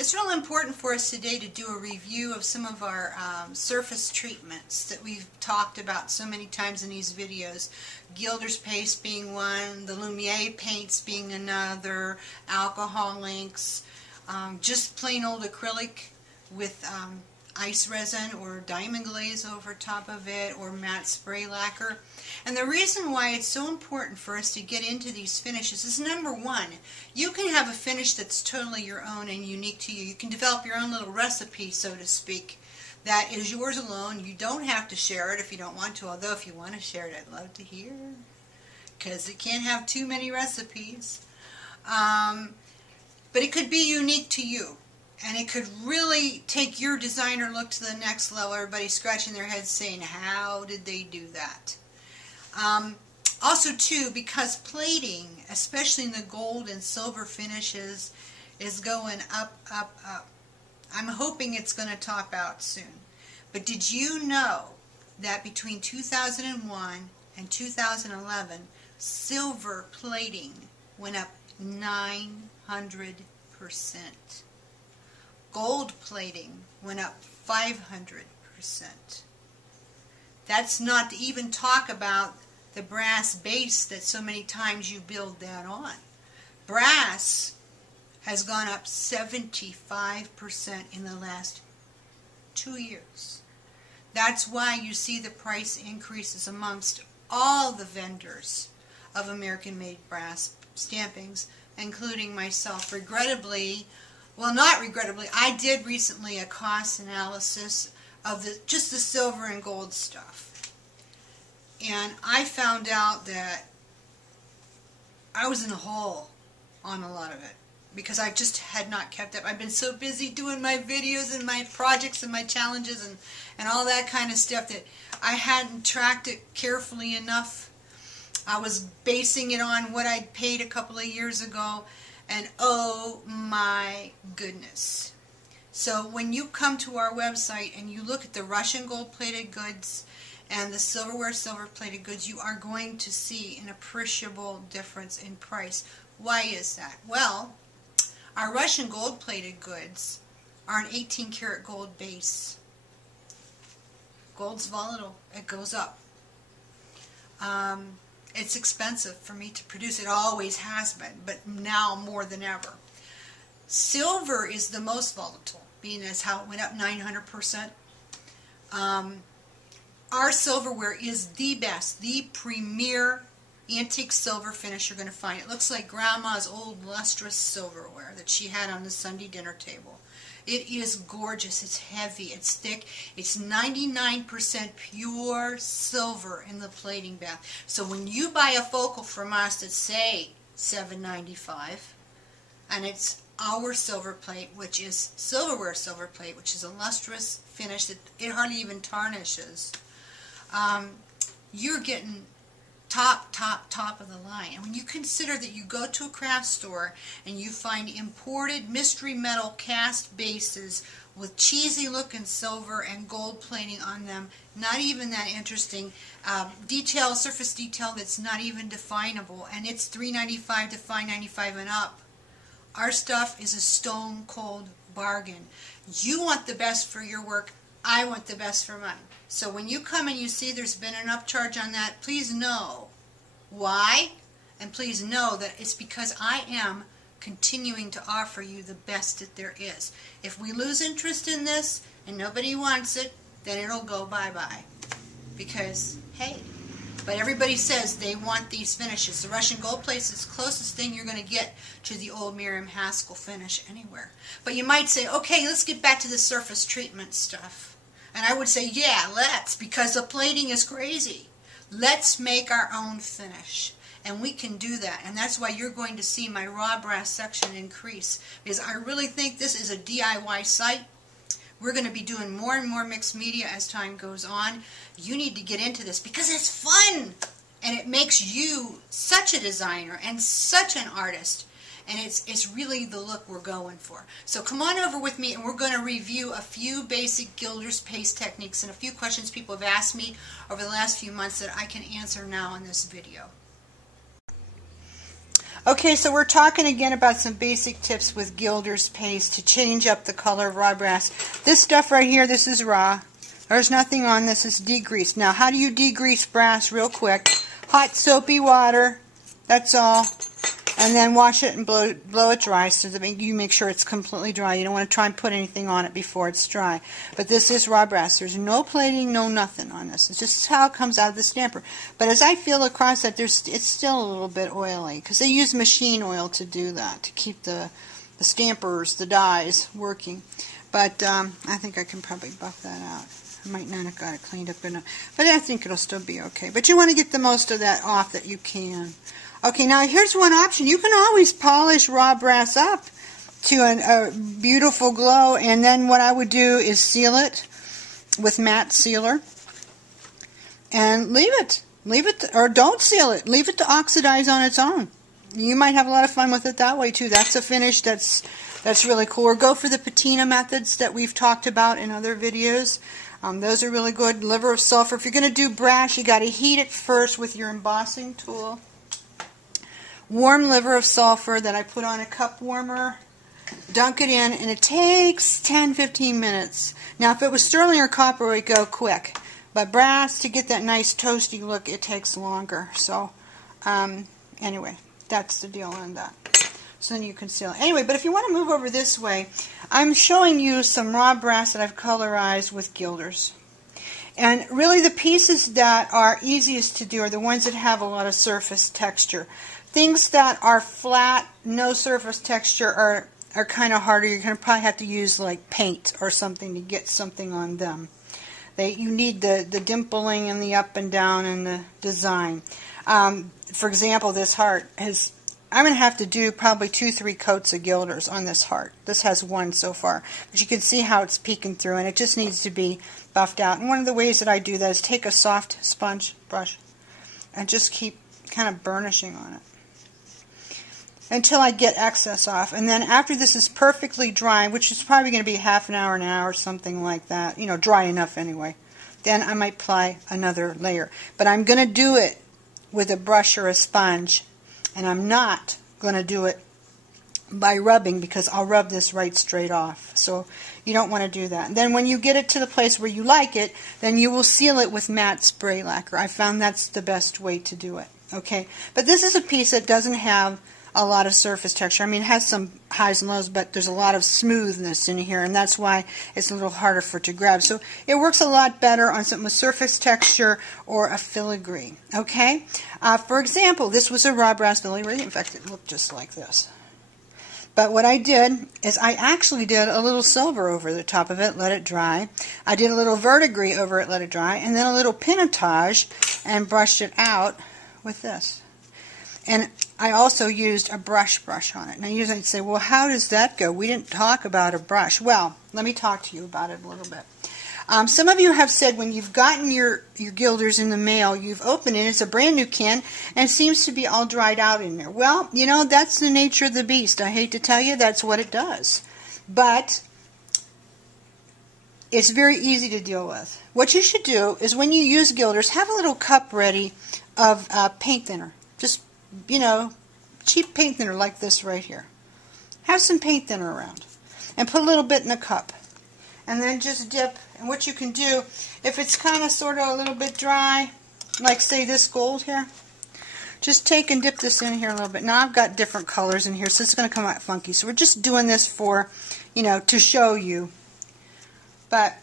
It's real important for us today to do a review of some of our surface treatments that we've talked about so many times in these videos. Gilders Paste being one, the Lumiere paints being another, alcohol inks, just plain old acrylic with ice resin or diamond glaze over top of it, or matte spray lacquer. And the reason why it's so important for us to get into these finishes is, number one, you can have a finish that's totally your own and unique to you. You can develop your own little recipe, so to speak, that is yours alone. You don't have to share it if you don't want to, although if you want to share it, I'd love to hear, because it can't have too many recipes. But it could be unique to you. And it could really take your designer look to the next level. Everybody's scratching their heads saying, how did they do that? Also, too, because plating, especially in the gold and silver finishes, is going up, up, up. I'm hoping it's going to top out soon. But did you know that between 2001 and 2011, silver plating went up 900%? Gold plating went up 500%. That's not to even talk about the brass base that so many times you build that on. Brass has gone up 75% in the last 2 years. That's why you see the price increases amongst all the vendors of American-made brass stampings, including myself. Regrettably, well, not regrettably, I did recently a cost analysis of just the silver and gold stuff. And I found out that I was in a hole on a lot of it because I just had not kept up. I've been so busy doing my videos and my projects and my challenges and all that kind of stuff that I hadn't tracked it carefully enough. I was basing it on what I'd paid a couple of years ago. And oh my goodness. So when you come to our website and you look at the Russian gold-plated goods and the silverware silver-plated goods, you are going to see an appreciable difference in price. Why is that? Well, our Russian gold-plated goods are an 18-karat gold base. Gold's volatile. It goes up. It's expensive for me to produce. It always has been, but now more than ever. Silver is the most volatile, being as how it went up 900%. Our silverware is the best, the premier antique silver finish you're going to find. It looks like Grandma's old lustrous silverware that she had on the Sunday dinner table. It is gorgeous. It's heavy. It's thick. It's 99% pure silver in the plating bath. So when you buy a focal from us that's, say, $7.95, and it's our silver plate, which is silverware silver plate, which is a lustrous finish that it hardly even tarnishes, you're getting top of the line. And when you consider that you go to a craft store and you find imported mystery metal cast bases with cheesy looking silver and gold plating on them, not even that interesting, detail, surface detail that's not even definable, and it's $3.95 to $5.95 and up. Our stuff is a stone cold bargain. You want the best for your work. I want the best for mine. So when you come and you see there's been an upcharge on that, please know why, and please know that it's because I am continuing to offer you the best that there is. If we lose interest in this and nobody wants it, then it'll go bye-bye. Because, hey, but everybody says they want these finishes. The Russian gold plate is the closest thing you're going to get to the old Miriam Haskell finish anywhere. But you might say, okay, let's get back to the surface treatment stuff. And I would say, yeah, let's, because the plating is crazy. Let's make our own finish. And we can do that. And that's why you're going to see my raw brass section increase. Because I really think this is a DIY site. We're going to be doing more and more mixed media as time goes on. You need to get into this because it's fun. And it makes you such a designer and such an artist. And it's really the look we're going for. So come on over with me and we're going to review a few basic Gilders Paste techniques and a few questions people have asked me over the last few months that I can answer now in this video. Okay, so we're talking again about some basic tips with Gilders Paste to change up the color of raw brass. This stuff right here, this is raw. There's nothing on this. It's degreased. Now, how do you degrease brass real quick? Hot soapy water, that's all. And then wash it and blow it dry so that you make sure it's completely dry. You don't want to try and put anything on it before it's dry. But this is raw brass. There's no plating, no nothing on this. It's just how it comes out of the stamper. But as I feel across that, it's still a little bit oily because they use machine oil to do that, to keep the stampers, the dies, working. But I think I can probably buff that out. I might not have got it cleaned up enough. But I think it'll still be okay. But you want to get the most of that off that you can. Okay, now here's one option. You can always polish raw brass up to a beautiful glow, and then what I would do is seal it with matte sealer and leave it, or don't seal it. Leave it to oxidize on its own. You might have a lot of fun with it that way too. That's a finish that's really cool. Or go for the patina methods that we've talked about in other videos. Those are really good. Liver of sulfur. If you're going to do brass, you got to heat it first with your embossing tool. Warm liver of sulfur that I put on a cup warmer, dunk it in, and it takes 10-15 minutes. Now, if it was sterling or copper, it would go quick. But brass, to get that nice toasty look, it takes longer. So, anyway, that's the deal on that. So then you can seal it. Anyway, but if you want to move over this way, I'm showing you some raw brass that I've colorized with Gilders. And really the pieces that are easiest to do are the ones that have a lot of surface texture. Things that are flat, no surface texture are kind of harder. You're going to probably have to use like paint or something to get something on them. You need the dimpling and the up and down and the design. For example, this heart has, I'm going to have to do probably 2-3 coats of Gilders on this heart. This has one so far. But you can see how it's peeking through, and it just needs to be buffed out. And one of the ways that I do that is take a soft sponge brush and just keep kind of burnishing on it until I get excess off. And then after this is perfectly dry, which is probably going to be half an hour, something like that, you know, dry enough anyway, then I might apply another layer. But I'm going to do it with a brush or a sponge, and I'm not going to do it by rubbing because I'll rub this right straight off. So you don't want to do that. And then when you get it to the place where you like it, then you will seal it with matte spray lacquer. I found that's the best way to do it. Okay, but this is a piece that doesn't have a lot of surface texture. I mean, it has some highs and lows, but there's a lot of smoothness in here, and that's why it's a little harder for it to grab. So it works a lot better on something with surface texture or a filigree. Okay? For example, this was a raw brass filigree. In fact, it looked just like this. But what I did is I actually did a little silver over the top of it, let it dry. I did a little verdigris over it, let it dry, and then a little pinotage and brushed it out with this. And I also used a brush on it. Now you might say, well, how does that go? We didn't talk about a brush. Well, let me talk to you about it a little bit. Some of you have said when you've gotten your Gilders in the mail, you've opened it, it's a brand new can, and it seems to be all dried out in there. Well, you know, that's the nature of the beast. I hate to tell you, that's what it does. But it's very easy to deal with. What you should do is when you use Gilders, have a little cup ready of paint thinner. Just, you know, cheap paint thinner like this right here. Have some paint thinner around and put a little bit in a cup. And then just dip. And what you can do, if it's kind of sort of a little bit dry, like say this gold here, just take and dip this in here a little bit. Now I've got different colors in here, so it's going to come out funky. So we're just doing this for, you know, to show you. But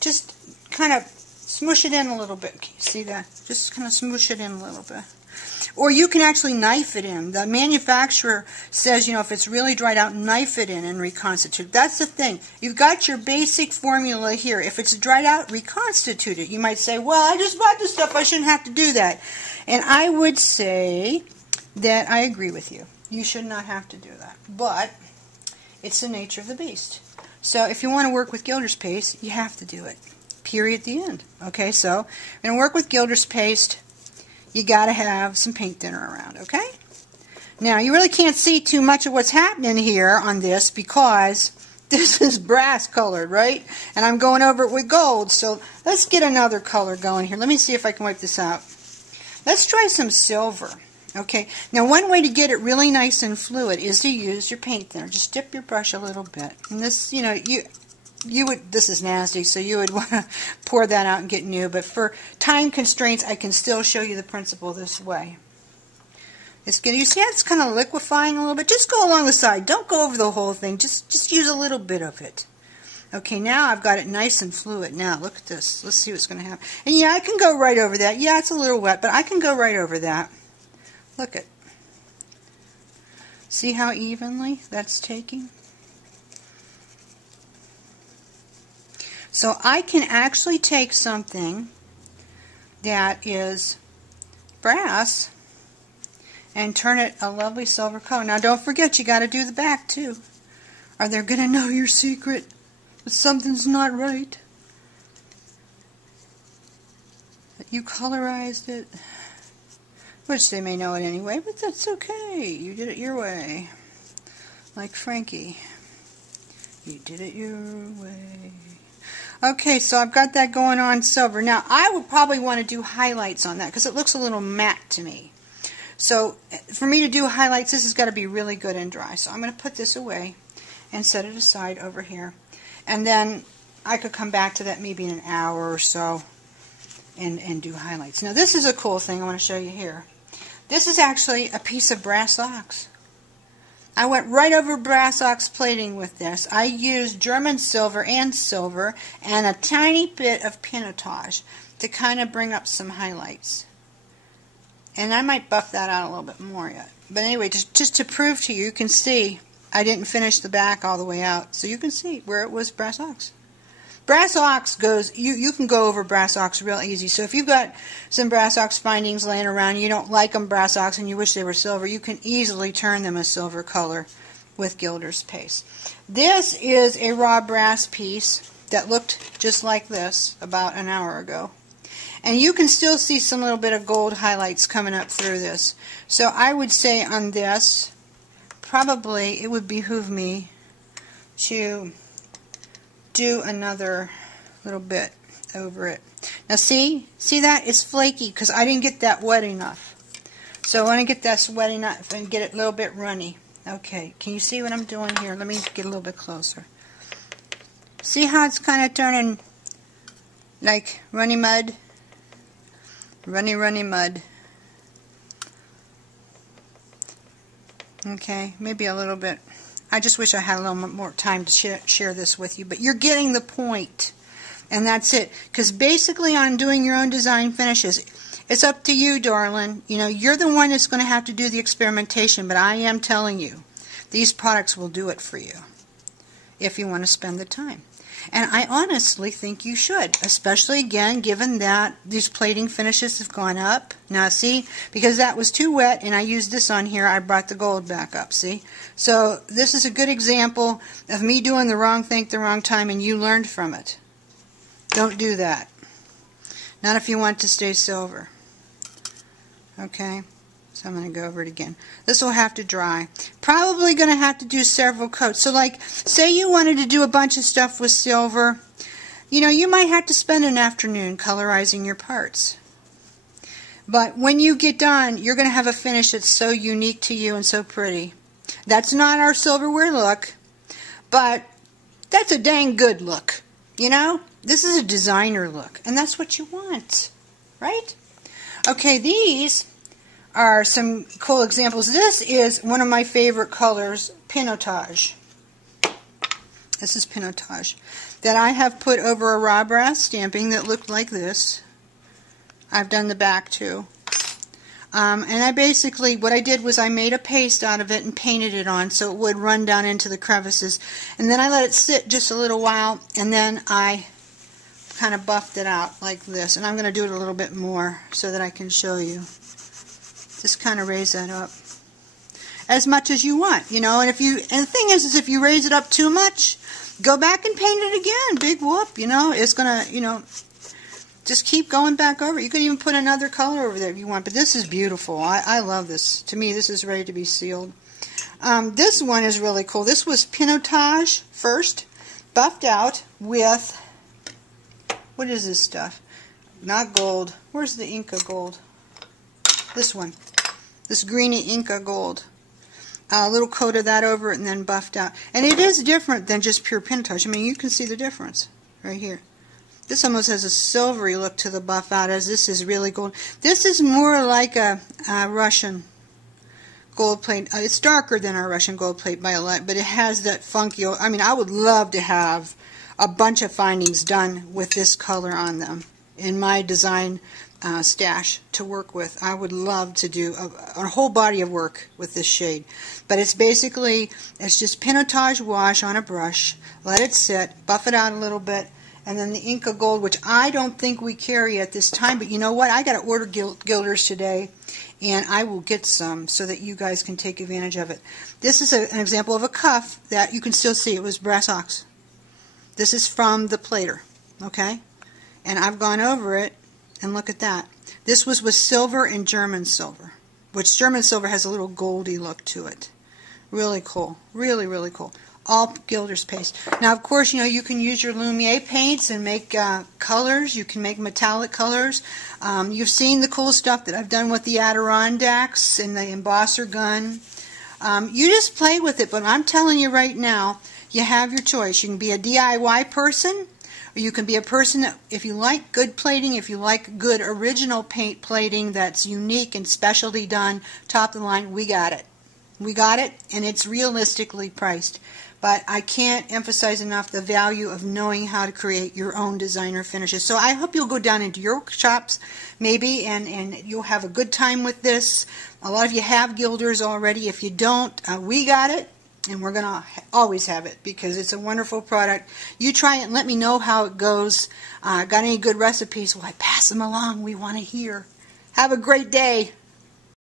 just kind of smoosh it in a little bit. Can you see that? Just kind of smoosh it in a little bit. Or you can actually knife it in. The manufacturer says, you know, if it's really dried out, knife it in and reconstitute. That's the thing. You've got your basic formula here. If it's dried out, reconstitute it. You might say, well, I just bought this stuff. I shouldn't have to do that. And I would say that I agree with you. You should not have to do that. But it's the nature of the beast. So if you want to work with Gilders Paste, you have to do it. Period at the end. Okay, so you're going to work with Gilders Paste. You got to have some paint thinner around, okay? Now, you really can't see too much of what's happening here on this because this is brass colored, right? And I'm going over it with gold, so let's get another color going here. Let me see if I can wipe this out. Let's try some silver, Okay, now one way to get it really nice and fluid is to use your paint thinner. Just dip your brush a little bit. And this, you know, you would, this is nasty, so you would want to pour that out and get new. But for time constraints, I can still show you the principle this way. It's good. You see how it's kind of liquefying a little bit? Just go along the side. Don't go over the whole thing. Just use a little bit of it. Okay, now I've got it nice and fluid. Now, look at this. Let's see what's going to happen. And yeah, I can go right over that. Yeah, it's a little wet, but I can go right over that. Look at. See how evenly that's taking? So I can actually take something that is brass and turn it a lovely silver color. Now don't forget, you got to do the back too. Or they're going to know your secret, but something's not right. You colorized it. Which they may know it anyway, but that's okay. You did it your way. Like Frankie. You did it your way. Okay, so I've got that going on silver. Now, I would probably want to do highlights on that because it looks a little matte to me. So, for me to do highlights, this has got to be really good and dry. So, I'm going to put this away and set it aside over here. And then I could come back to that maybe in an hour or so and do highlights. Now, this is a cool thing I want to show you here. This is actually a piece of brass ox. I went right over brass ox plating with this. I used German silver and a tiny bit of pinotage to kind of bring up some highlights. And I might buff that out a little bit more yet. But anyway, just to prove to you, you can see I didn't finish the back all the way out. So you can see where it was brass ox. Brass ox goes, you can go over brass ox real easy. So if you've got some brass ox findings laying around, you don't like them brass ox and you wish they were silver, you can easily turn them a silver color with Gilders Paste. This is a raw brass piece that looked just like this about an hour ago. And you can still see some little bit of gold highlights coming up through this. So I would say on this, probably it would behoove me to do another little bit over it. Now see that? It's flaky because I didn't get that wet enough. So I want to get that wet enough and get it a little bit runny. Okay, can you see what I'm doing here? Let me get a little bit closer. See how it's kind of turning like runny mud? Runny mud. Okay, maybe a little bit. I just wish I had a little more time to share this with you, but you're getting the point. And that's it. Because basically on doing your own design finishes, it's up to you, darling. You know, you're the one that's going to have to do the experimentation, but I am telling you, these products will do it for you if you want to spend the time. And I honestly think you should, especially again, given that these plating finishes have gone up. Now see, because that was too wet and I used this on here, I brought the gold back up, see? So this is a good example of me doing the wrong thing at the wrong time and you learned from it. Don't do that. Not if you want to stay silver. Okay? So I'm going to go over it again. This will have to dry. Probably going to have to do several coats. So like, say you wanted to do a bunch of stuff with silver. You know, you might have to spend an afternoon colorizing your parts. But when you get done, you're going to have a finish that's so unique to you and so pretty. That's not our silverware look, but that's a dang good look. You know? This is a designer look, and that's what you want. Right? Okay, these are some cool examples. This is one of my favorite colors, pinotage. This is pinotage that I have put over a raw brass stamping that looked like this. I've done the back too. And I basically, what I did was I made a paste out of it and painted it on so it would run down into the crevices. And then I let it sit just a little while, and then I kind of buffed it out like this. And I'm going to do it a little bit more so that I can show you. Just kind of raise that up as much as you want, you know. And if you, and the thing is if you raise it up too much, go back and paint it again. Big whoop, you know. It's gonna, you know, just keep going back over. You could even put another color over there if you want. But this is beautiful. I love this. To me, this is ready to be sealed. This one is really cool. This was pinotage first, buffed out with, what is this stuff? Not gold. Where's the Inca gold? This one. this Greeny Inca gold. A little coat of that over it and then buffed out. And it is different than just pure pinotage. I mean, you can see the difference right here. This almost has a silvery look to the buff out, as this is really gold. This is more like a Russian gold plate. It's darker than our Russian gold plate by a lot, but it has that funky, I mean, I would love to have a bunch of findings done with this color on them in my design stash to work with. I would love to do a whole body of work with this shade. But it's basically, it's just pinotage wash on a brush, let it sit, buff it out a little bit, and then the Inca Gold, which I don't think we carry at this time, but you know what? I got to order Gilders today, and I will get some so that you guys can take advantage of it. This is an example of a cuff that you can still see. It was brass ox. This is from the plater, okay? And I've gone over it, and look at that. This was with silver and German silver, which German silver has a little goldy look to it. Really cool. Really, really cool. All Gilders Paste. Now, of course, you know, you can use your Lumiere paints and make colors. You can make metallic colors. You've seen the cool stuff that I've done with the Adirondacks and the embosser gun. You just play with it, but I'm telling you right now, you have your choice. You can be a DIY person, or you can be a person that, if you like good plating, if you like good original paint plating that's unique and specialty done, top of the line, we got it. We got it, and it's realistically priced. But I can't emphasize enough the value of knowing how to create your own designer finishes. So I hope you'll go down into your shops maybe and you'll have a good time with this. A lot of you have Gilders already. If you don't, we got it, and we're going to always have it because it's a wonderful product. You try it and let me know how it goes. Got any good recipes? Well, I pass them along. We want to hear. Have a great day.